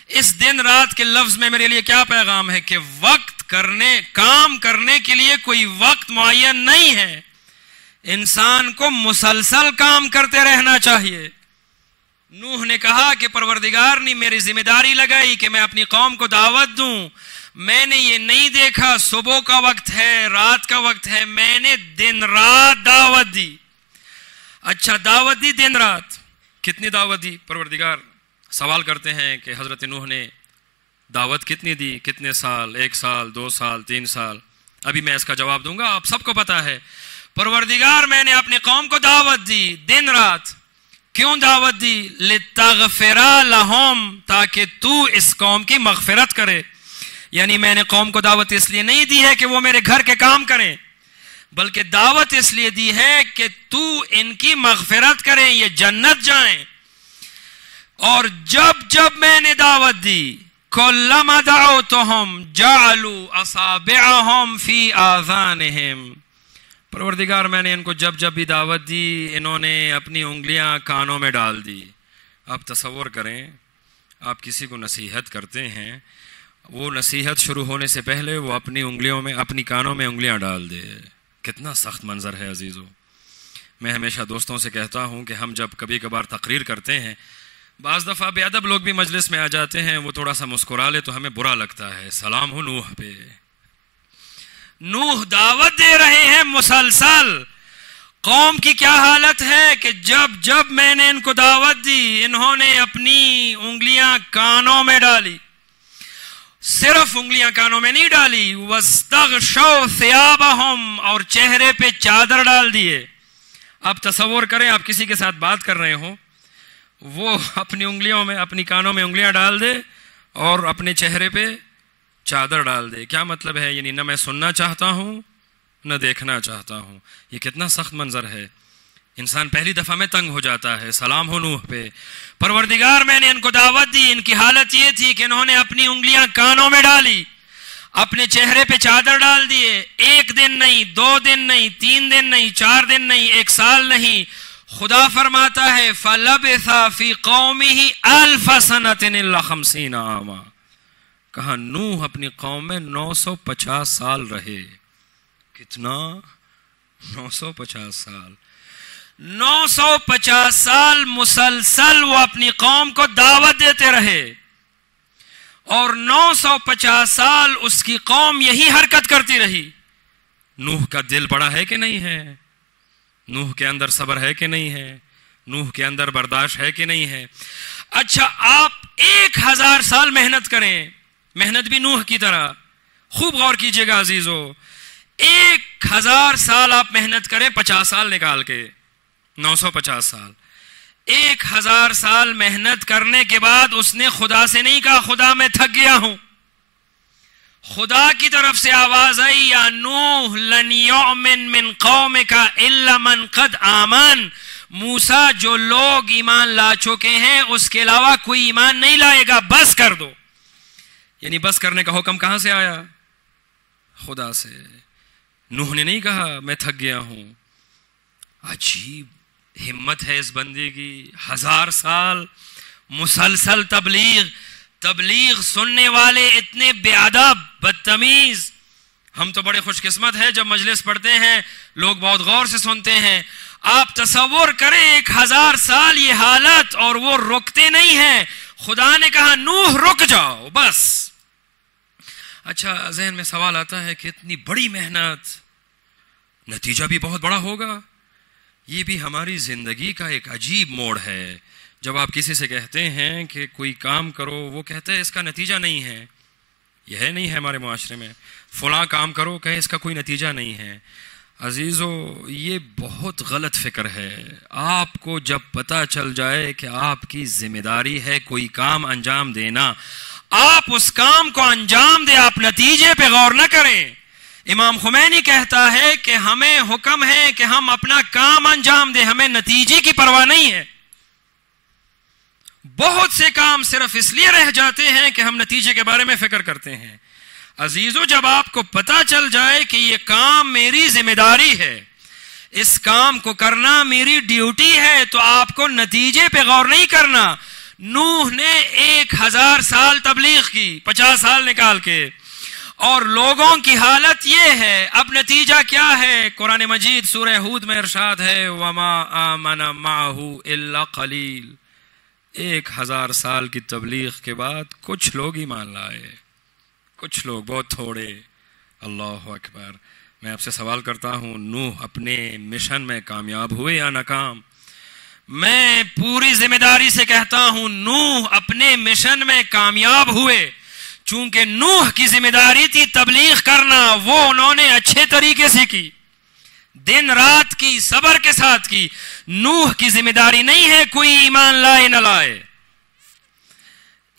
اس دن رات کے لفظ میں میرے لیے کیا پیغام ہے کہ وقت کرنے، کام کرنے کے لیے کوئی وقت معین نہیں ہے. انسان کو مسلسل کام کرتے رہنا چاہیے. نوح نے کہا کہ پروردگار نے میری ذمہ داری لگائی کہ میں اپنی قوم کو دعوت دوں. میں نے یہ نہیں دیکھا صبح کا وقت ہے، رات کا وقت ہے، میں نے دن رات دعوت دی. اچھا، دعوت دی دن رات. کتنی دعوت دی؟ پروردگار سوال کرتے ہیں کہ حضرت نوح نے دعوت کتنی دی، کتنے سال، 1 سال، 2 سال، 3 سال. ابھی میں اس کا جواب دوں گا، آپ سب کو پتا ہے. پروردگار میں نے اپنی قوم کو دعوت دی دن رات. کیوں دعوت دی؟ لِتَغْفِرَ لَهُمْ، تاکہ تو اس قوم کی مغفرت کرے. یعنی میں نے قوم کو دعوت اس لیے نہیں دی ہے کہ وہ میرے گھر کے کام کریں، بلکہ دعوت اس لیے دی ہے کہ تو ان کی مغفرت کریں، یہ جنت جائیں۔ اور جب جب میں نے دعوت دی کلما دعوتہم جعلوا اصابعہم فی آذانہم، پروردگار میں نے ان کو جب جب بھی دعوت دی انہوں نے اپنی انگلیاں کانوں میں ڈال دی۔ آپ تصور کریں آپ کسی کو نصیحت کرتے ہیں، وہ نصیحت شروع ہونے سے پہلے وہ اپنی انگلیوں میں اپنی کانوں میں انگلیاں ڈال دے، کتنا سخت منظر ہے عزیزو۔ میں ہمیشہ دوستوں سے کہتا ہوں کہ ہم جب کبھی کبھار تقریر کرتے ہیں، بعض دفعہ بے ادب لوگ بھی مجلس میں آ جاتے ہیں، وہ تھوڑا سا مسکرا لے تو ہمیں برا لگتا ہے، سلام ہو نوح پہ۔ نوح دعوت دے رہے ہیں مسلسل، قوم کی کیا حالت ہے کہ جب جب میں نے ان کو دعوت دی انہوں نے اپنی انگلیاں کانوں میں ڈالی، صرف انگلیاں کانوں میں نہیں ڈالی، وَاسْتَغْشَوْا ثِيَابَهُمْ، اور چہرے پہ چادر ڈال دیے۔ آپ تصور کریں آپ کسی کے ساتھ بات کر رہے ہوں، وہ اپنی انگلیوں میں اپنی کانوں میں انگلیاں ڈال دے اور اپنے چہرے پہ چادر ڈال دے، کیا مطلب ہے؟ یعنی نہ میں سننا چاہتا ہوں نہ دیکھنا چاہتا ہوں۔ یہ کتنا سخت منظر ہے، انسان پہلی دفعہ میں تنگ ہو جاتا ہے۔ سلام ہو نوح پہ، پروردگار میں نے ان کو دعوت دی، ان کی حالت یہ تھی کہ انہوں نے اپنی انگلیاں کانوں میں ڈالی، اپنے چہرے پہ چادر ڈال دیے، 1 دن نہیں، 2 دن نہیں، 3 دن نہیں، 4 دن نہیں، 1 سال نہیں۔ خدا فرماتا ہے فَلَبِثَ فِي قَوْمِهِ أَلْفَ سَنَةٍ إِلَّا 50 عاما، کہا نوح اپنی قوم میں 950 سال رہے۔ کتنا؟ 950 سال۔ 950 سال مسلسل وہ اپنی قوم کو دعوت دیتے رہے، اور 950 سال اس کی قوم یہی حرکت کرتی رہی۔ نوح کا دل بڑا ہے کہ نہیں ہے؟ نوح کے اندر صبر ہے کہ نہیں ہے؟ نوح کے اندر برداشت ہے کہ نہیں ہے؟ اچھا آپ 1000 سال محنت کریں، محنت بھی نوح کی طرح، خوب غور کیجئے گا عزیزو، 1000 سال آپ محنت کریں 50 سال نکال کے، 950 سال، 1000 سال محنت کرنے کے بعد اس نے خدا سے نہیں کہا خدا میں تھک گیا ہوں، خدا کی طرف سے آواز آئی یا نوح لن یؤمن من قومک الا من قد آمن، موسیٰ جو لوگ ایمان لا چکے ہیں اس کے علاوہ کوئی ایمان نہیں لائے گا، بس کر دو۔ یعنی بس کرنے کا حکم کہاں سے آیا؟ خدا سے۔ نوح نے نہیں کہا میں تھک گیا ہوں۔ عجیب ہمت ہے اس بندے کی، 1000 سال مسلسل تبلیغ سننے والے اتنے بے ادب بدتمیز۔ ہم تو بڑے خوش قسمت ہیں جب مجلس پڑھتے ہیں لوگ بہت غور سے سنتے ہیں۔ آپ تصور کریں 1000 سال یہ حالت اور وہ رکتے نہیں ہیں۔ خدا نے کہا نوح رک جاؤ بس۔ اچھا ذہن میں سوال آتا ہے کہ اتنی بڑی محنت، نتیجہ بھی بہت بڑا ہوگا۔ یہ بھی ہماری زندگی کا ایک عجیب موڑ ہے۔ جب آپ کسی سے کہتے ہیں کہ کوئی کام کرو، وہ کہتے ہیں اس کا نتیجہ نہیں ہے، یہ نہیں ہے ہمارے معاشرے میں، فلاں کام کرو کہے اس کا کوئی نتیجہ نہیں ہے۔ عزیزو یہ بہت غلط فکر ہے۔ آپ کو جب پتہ چل جائے کہ آپ کی ذمہ داری ہے کوئی کام انجام دینا، آپ اس کام کو انجام دیں، آپ نتیجے پہ غور نہ کریں۔ امام خمینی کہتا ہے کہ ہمیں حکم ہے کہ ہم اپنا کام انجام دیں، ہمیں نتیجے کی پرواہ نہیں ہے۔ بہت سے کام صرف اس لیے رہ جاتے ہیں کہ ہم نتیجے کے بارے میں فکر کرتے ہیں۔ عزیزو جب آپ کو پتہ چل جائے کہ یہ کام میری ذمہ داری ہے، اس کام کو کرنا میری ڈیوٹی ہے، تو آپ کو نتیجے پہ غور نہیں کرنا۔ نوح نے 1000 سال تبلیغ کی 50 سال نکال کے، اور لوگوں کی حالت یہ ہے۔ اب نتیجہ کیا ہے؟ قرآن مجید سورہ ہود میں ارشاد ہے وَمَا آمَنَ مَعَهُ إِلَّا قَلِيلٌ، 1000 سال کی تبلیغ کے بعد کچھ لوگ ایمان لائے، کچھ لوگ، بہت تھوڑے۔ اللہ اکبر۔ میں آپ سے سوال کرتا ہوں نوح اپنے مشن میں کامیاب ہوئے یا ناکام؟ میں پوری ذمہ داری سے کہتا ہوں نوح اپنے مشن میں کامیاب ہوئے، چونکہ نوح کی ذمہ داری تھی تبلیغ کرنا، وہ انہوں نے اچھے طریقے سے کی، دن رات کی، صبر کے ساتھ کی۔ نوح کی ذمہ داری نہیں ہے کوئی ایمان لائے نہ لائے،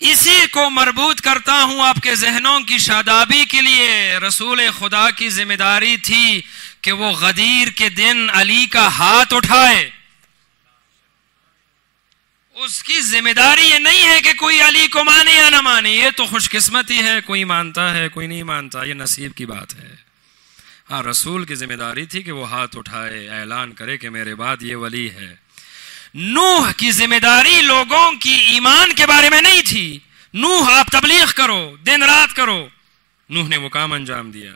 اسی کو مربوط کرتا ہوں آپ کے ذہنوں کی شادابی کے لیے. رسول خدا کی ذمہ داری تھی کہ وہ غدیر کے دن علی کا ہاتھ اٹھائے. اس کی ذمہ داری یہ نہیں ہے کہ کوئی علی کو مانے یا نہ مانے. یہ تو خوش قسمتی ہے, کوئی مانتا ہے کوئی نہیں مانتا, یہ نصیب کی بات ہے. ہاں, رسول کی ذمہ داری تھی کہ وہ ہاتھ اٹھائے, اعلان کرے کہ میرے بعد یہ ولی ہے. نوح کی ذمہ داری لوگوں کی ایمان کے بارے میں نہیں تھی. نوح آپ تبلیغ کرو, دن رات کرو. نوح نے وہ کام انجام دیا.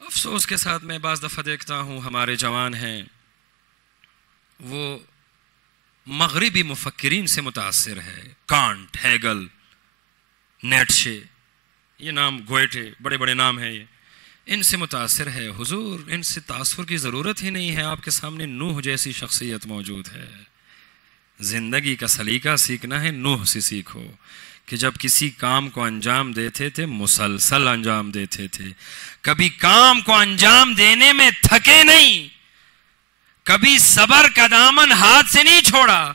افسوس کے ساتھ میں بعض دفعہ دیکھتا ہوں ہمارے جوان ہیں وہ مغربی مفکرین سے متاثر ہے. کانٹ, ہیگل, نیٹشے, یہ نام, گوئٹے, بڑے بڑے نام ہیں, یہ ان سے متاثر ہے. حضور, ان سے تاثر کی ضرورت ہی نہیں ہے. آپ کے سامنے نوح جیسی شخصیت موجود ہے. زندگی کا سلیقہ سیکھنا ہے, نوح سے سیکھو کہ جب کسی کام کو انجام دیتے تھے مسلسل انجام دیتے تھے, کبھی کام کو انجام دینے میں تھکے نہیں, کبھی صبر کا دامن ہاتھ سے نہیں چھوڑا.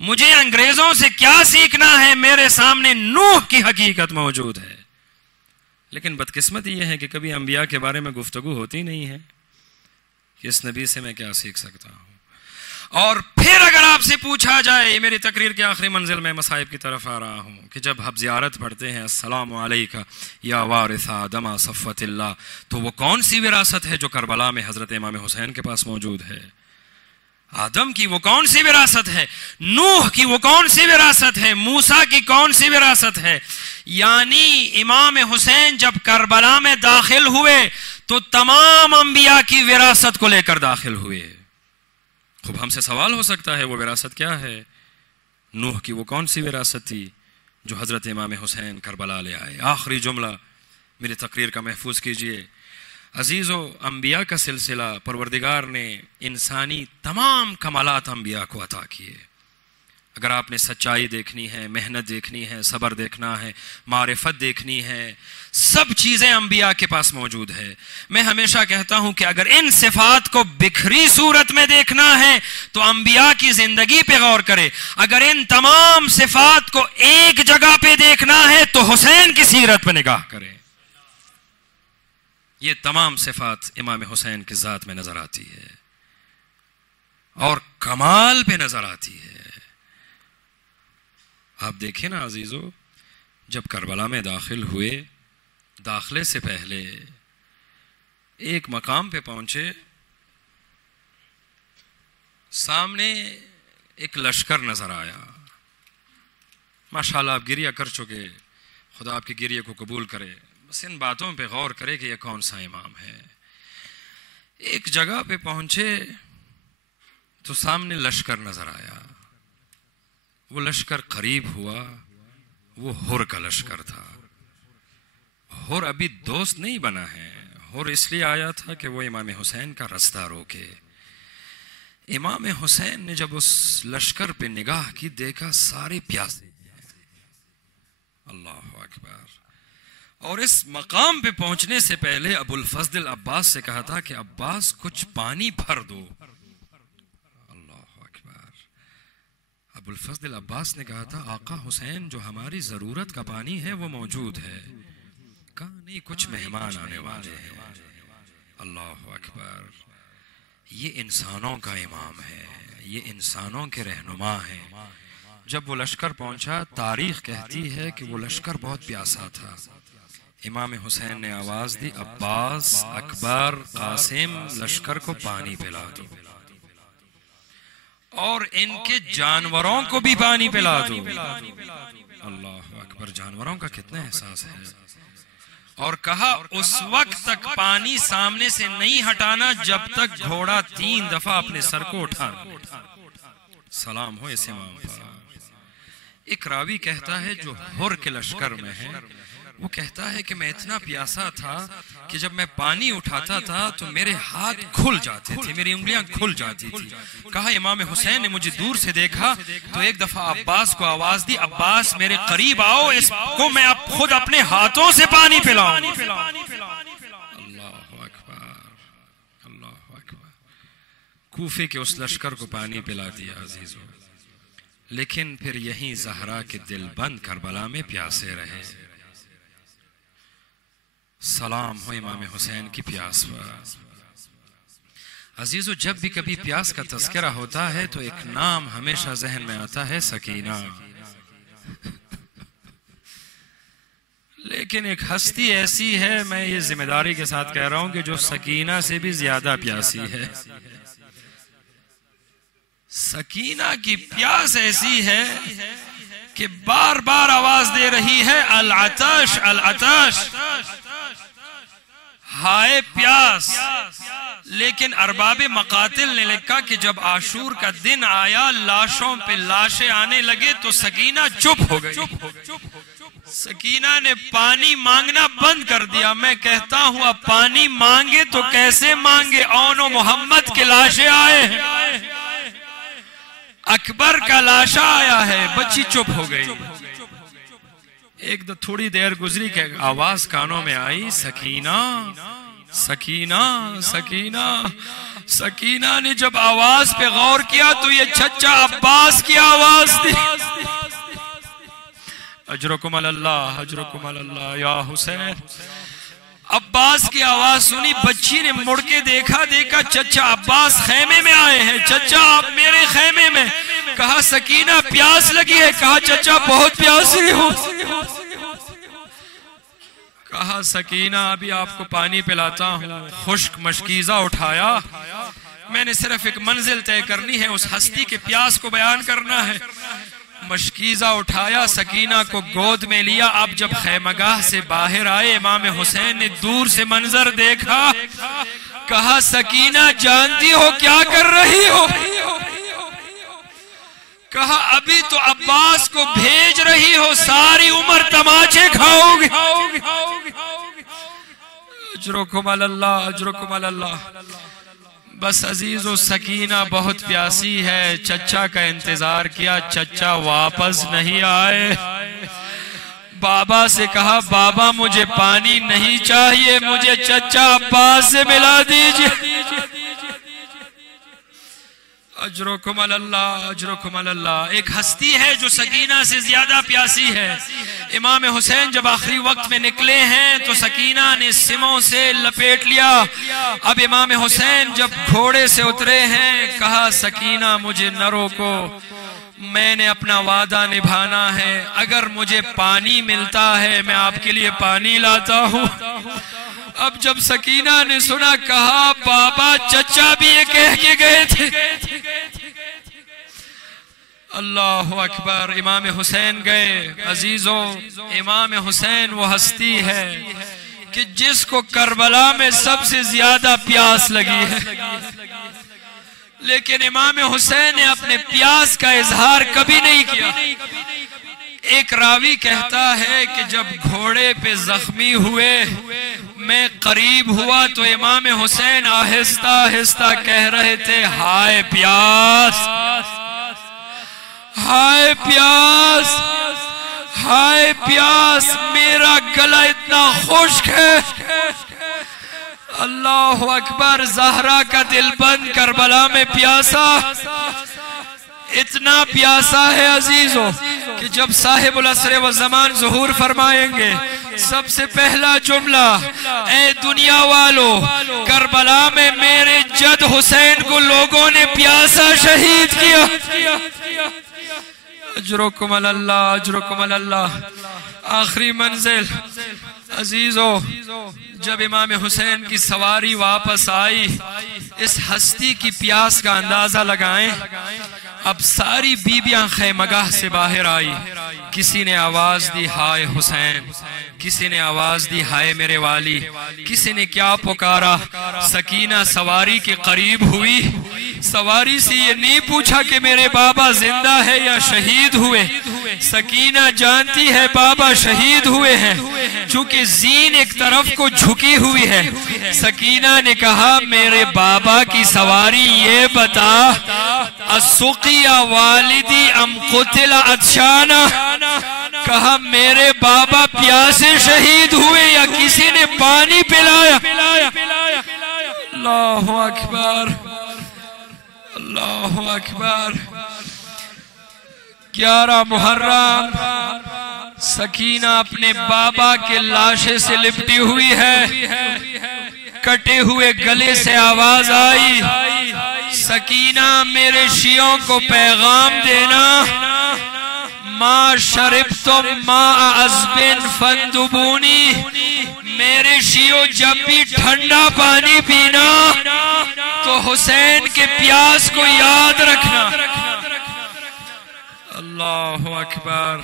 مجھے انگریزوں سے کیا سیکھنا ہے, میرے سامنے نوح کی حقیقت موجود ہے. لیکن بدقسمتی یہ ہے کہ کبھی انبیاء کے بارے میں گفتگو ہوتی نہیں ہے کہ اس نبی سے میں کیا سیکھ سکتا ہوں. اور پھر اگر آپ سے پوچھا جائے, یہ میری تقریر کے آخری منزل میں مصائب کی طرف آ رہا ہوں, کہ جب ہم زیارت پڑھتے ہیں السلام علیکہ یا وارث آدم صفوت اللہ, تو وہ کون سی وراثت ہے جو کربلا میں حضرت امام حسین کے پاس موجود ہے؟ آدم کی وہ کون سی وراثت ہے؟ نوح کی وہ کون سی وراثت ہے؟ موسیٰ کی کون سی وراثت ہے؟ یعنی امام حسین جب کربلا میں داخل ہوئے تو تمام انبیاء کی وراثت کو لے کر داخل ہوئے. خوب ہم سے سوال ہو سکتا ہے وہ وراثت کیا ہے؟ نوح کی وہ کون سی وراثت تھی جو حضرت امام حسین کربلا لے آئے؟ آخری جملہ میری تقریر کا محفوظ کیجئے. عزیزو, انبیاء کا سلسلہ پروردگار نے انسانی تمام کمالات انبیاء کو عطا کیے. اگر آپ نے سچائی دیکھنی ہے, محنت دیکھنی ہے, صبر دیکھنا ہے, معرفت دیکھنی ہے, سب چیزیں انبیاء کے پاس موجود ہے. میں ہمیشہ کہتا ہوں کہ اگر ان صفات کو بکھری صورت میں دیکھنا ہے تو انبیاء کی زندگی پہ غور کرے. اگر ان تمام صفات کو ایک جگہ پہ دیکھنا ہے تو حسین کی سیرت پہ نگاہ کرے. یہ تمام صفات امام حسین کی ذات میں نظر آتی ہے اور کمال پہ نظر آتی ہے. آپ دیکھیں نا عزیزو, جب کربلا میں داخل ہوئے, داخلے سے پہلے ایک مقام پہ پہنچے, سامنے ایک لشکر نظر آیا. ماشاءاللہ آپ گریہ کر چکے, خدا آپ کی گریہ کو قبول کرے. بس ان باتوں پہ غور کرے کہ یہ کون سا امام ہے. ایک جگہ پہ پہنچے تو سامنے لشکر نظر آیا. وہ لشکر قریب ہوا, وہ حر کا لشکر تھا. حر ابھی دوست نہیں بنا ہے, حر اس لیے آیا تھا کہ وہ امام حسین کا رستہ روکے. امام حسین نے جب اس لشکر پہ نگاہ کی, دیکھا سارے پیاسے. اللہ اکبر. اور اس مقام پہ پہنچنے سے پہلے ابو الفضل عباس سے کہا تھا کہ عباس کچھ پانی بھر دو. اللہ اکبر. ابو الفضل عباس نے کہا تھا آقا حسین جو ہماری ضرورت کا پانی ہے وہ موجود ہے. کہا نہیں, کچھ مہمان آنے والے ہیں. اللہ اکبر. یہ انسانوں کا امام ہے, یہ انسانوں کے رہنما ہیں. جب وہ لشکر پہنچا, تاریخ کہتی ہے کہ وہ لشکر بہت پیاسا تھا. امام حسین نے آواز دی, عباس, اکبر, قاسم, لشکر کو پانی پلا دو اور ان کے جانوروں کو بھی پانی پلا دو. اللہ اکبر. جانوروں کا کتنا احساس ہے. اور کہا اس وقت تک پانی سامنے سے نہیں ہٹانا جب تک گھوڑا 3 دفعہ اپنے سر کو اٹھانا. سلام ہو اس امام پر. ایک راوی کہتا ہے جو حر کے لشکر میں ہے, وہ کہتا ہے کہ میں اتنا پیاسا تھا کہ جب میں پانی اٹھاتا تھا تو میرے ہاتھ کھل جاتے تھے, میری انگلیاں کھل جاتی تھی. کہا امام حسین نے مجھے دور سے دیکھا تو ایک دفعہ عباس کو آواز دی, عباس میرے قریب آؤ, اس کو میں اب خود اپنے ہاتھوں سے پانی پلاؤں. اللہ اکبر. اللہ اکبر. کوفے کے اس لشکر کو پانی پلا دیا. عزیزو, لیکن پھر یہیں زہرا کے دل بند کربلا میں پیاسے رہے۔ سلام ہو امام حسین کی پیاس پر۔ عزیزو، جب بھی کبھی پیاس کا تذکرہ ہوتا ہے تو ایک نام ہمیشہ ذہن میں آتا ہے، سکینہ۔ لیکن ایک ہستی ایسی ہے، میں یہ ذمہ داری کے ساتھ کہہ رہا ہوں، کہ جو سکینہ سے بھی زیادہ پیاسی ہے۔ سکینہ کی پیاس ایسی ہے کہ بار بار آواز دے رہی ہے، العطش العطش، ہائے پیاس۔ لیکن ارباب مقاتل نے لکھا کہ جب عاشور کا دن آیا، لاشوں پہ لاشیں آنے لگے تو سکینہ چپ ہو گئی۔ سکینہ نے پانی مانگنا بند کر دیا۔ میں کہتا ہوں اب پانی مانگے تو کیسے مانگے؟ اون و محمد کے لاشیں آئے ہیں، اکبر کا لاشا آیا ہے، بچی چپ ہو گئی۔ ایک دو تھوڑی دیر گزری کہ آواز کانوں میں آئی، سکینہ سکینہ سکینہ۔ سکینہ نے جب آواز پہ غور کیا تو یہ چچا عباس کی آواز تھی۔ اجرکم اللہ اجرکم اللہ یا حسین۔ عباس کی آواز سنی، بچی نے مڑ کے دیکھا چچا عباس خیمے میں آئے ہیں۔ چچا آپ میرے خیمے میں؟ کہا سکینہ پیاس لگی ہے۔ کہا چچا بہت پیاسی ہوں۔ کہا سکینہ ابھی آپ کو پانی پلاتا ہوں۔ خشک مشکیزہ اٹھایا، میں نے صرف ایک منزل طے کرنی ہے، اس ہستی کے پیاس کو بیان کرنا ہے۔ مشکیزہ اٹھایا، سکینہ کو گود میں لیا۔ اب جب خیمگاہ سے باہر آئے، امام حسین نے دور سے منظر دیکھا، کہا سکینہ جانتی ہو کیا کر رہی ہو؟ کہا ابھی تو عباس کو بھیج رہی ہو، ساری عمر تماچے کھاؤ گے۔ اجرکم اللہ اجرکم اللہ۔ بس عزیزو، سکینہ بہت پیاسی ہے، چچا کا انتظار کیا، چچا واپس نہیں آئے۔ بابا سے کہا بابا مجھے پانی نہیں چاہیے، مجھے چچا عباس سے ملا دیجئے۔ اجرکم اللہ اجرکم اللہ۔ ایک ہستی ہے جو سکینہ سے زیادہ پیاسی ہے۔ امام حسین جب آخری وقت میں نکلے ہیں تو سکینہ نے سموں سے لپیٹ لیا۔ اب امام حسین جب گھوڑے سے اترے ہیں، کہا سکینہ مجھے نہ روکو، میں نے اپنا وعدہ نبھانا ہے، اگر مجھے پانی ملتا ہے میں آپ کے لیے پانی لاتا ہوں۔ اب جب سکینہ نے سنا، کہا بابا چچا بھی یہ کہہ کے گئے تھے۔ اللہ اکبر۔ امام حسین گئے۔ عزیزو، امام حسین وہ ہستی ہے کہ جس کو کربلا میں سب سے زیادہ پیاس لگی ہے، لیکن امام حسین نے اپنے پیاس کا اظہار کبھی نہیں کیا۔ ایک راوی کہتا ہے کہ جب گھوڑے پہ زخمی ہوئے، میں قریب ہوا تو امام حسین آہستہ آہستہ کہہ رہے تھے، ہائے پیاس ہائے پیاس ہائے پیاس، میرا گلا اتنا خشک ہے۔ اللہ اکبر۔ زہرا کا دل بند کربلا میں پیاسا، اتنا پیاسا ہے عزیزو کہ جب صاحب العصر و زمان ظہور فرمائیں گے، سب سے پہلا جملہ، اے دنیا والو، کربلا میں میرے جد حسین کو لوگوں نے پیاسا شہید کیا۔ اجرکم اللہ اجرکم اللہ۔ آخری منزل عزیزو، جب امام حسین کی سواری واپس آئی، اس ہستی کی پیاس کا اندازہ لگائیں۔ اب ساری بیبیاں خیمگاہ سے باہر آئی، کسی نے آواز دی ہائے حسین، کسی نے آواز دی ہائے میرے والی، کسی نے کیا پکارا۔ سکینہ سواری کے قریب ہوئی، سواری سے یہ نہیں پوچھا کہ میرے بابا زندہ ہے یا شہید ہوئے، سکینہ جانتی ہے بابا شہید ہوئے ہیں، چونکہ زین ایک طرف کو جھکی ہوئی ہے۔ سکینہ نے کہا میرے بابا کی سواری یہ بتا، اسقیا والدی ام قتل عطشانا، کہا میرے بابا پیاسے شہید ہوئے یا کسی نے پانی پلایا۔ اللہ اکبر اللہ اکبر۔ 11 محرم سکینہ اپنے بابا کے لاشے سے لپٹی ہوئی ہے، کٹے ہوئے گلے سے آواز آئی، سکینہ میرے شیعوں کو پیغام دینا، ما شربتم ماء عذب فاندبونی، میرے شیعوں جب بھی ٹھنڈا پانی پینا تو حسین کے پیاس کو یاد رکھنا۔ اللہ اکبر۔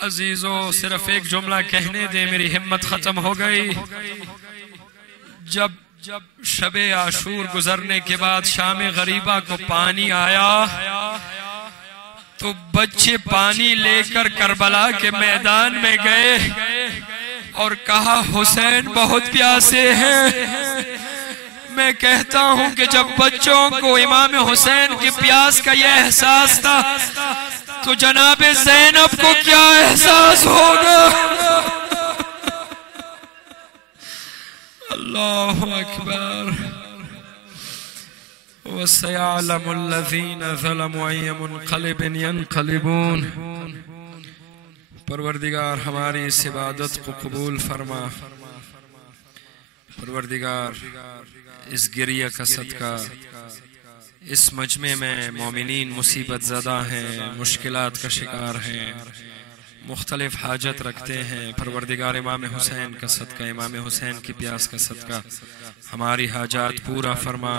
عزیزو صرف ایک جملہ کہنے دے، میری ہمت ختم ہو گئی۔ جب شب عاشور گزرنے کے بعد شام غریبہ کو پانی آیا تو بچے پانی لے کر کربلا کے میدان میں گئے اور کہا حسین بہت پیاسے ہیں۔ میں کہتا ہوں کہ جب بچوں کو امام حسین کی پیاس کا یہ احساس تھا تو جناب زینب کو کیا احساس ہوگا؟ اللہ اکبر۔ وَسَيَعْلَمُ الَّذِينَ ظَلَمُوا أَيَّ مُنْقَلِبٍ يَنْقَلِبُونَ۔ پروردگار ہماری اس عبادت کو قبول فرما۔ پروردگار اس گریہ کا صدقہ، اس مجمع میں مومنین مصیبت زدہ ہیں، مشکلات کا شکار ہیں، مختلف حاجت رکھتے ہیں، پروردگار امام حسین کا صدقہ، امام حسین کی پیاس کا صدقہ ہماری حاجات پورا فرما۔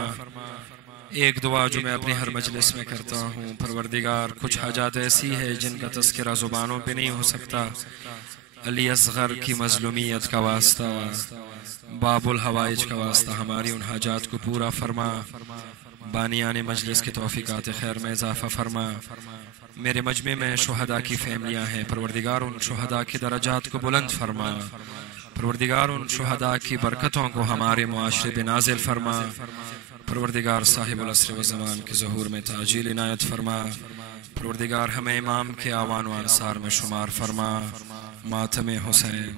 ایک دعا جو میں اپنی ہر مجلس میں کرتا ہوں، پروردگار کچھ حاجات ایسی ہے جن کا تذکرہ زبانوں پہ نہیں ہو سکتا، علی اصغر کی مظلومیت کا واسطہ، باب الحوائج کا واسطہ ہماری ان حاجات کو پورا فرما۔ بانیان مجلس کے توفیقات خیر میں اضافہ فرما۔ میرے مجمع میں شہداء کی فیملیاں ہیں، پروردگار ان شہداء کی درجات کو بلند فرما۔ پروردگار ان شہداء کی برکتوں کو ہمارے معاشرے پہ نازل فرما۔ پروردگار صاحب العصر و زمان کے ظہور میں تعجیل عنایت فرما۔ پروردگار ہمیں امام کے آوان و انصار میں شمار فرما۔ ماتم حسین۔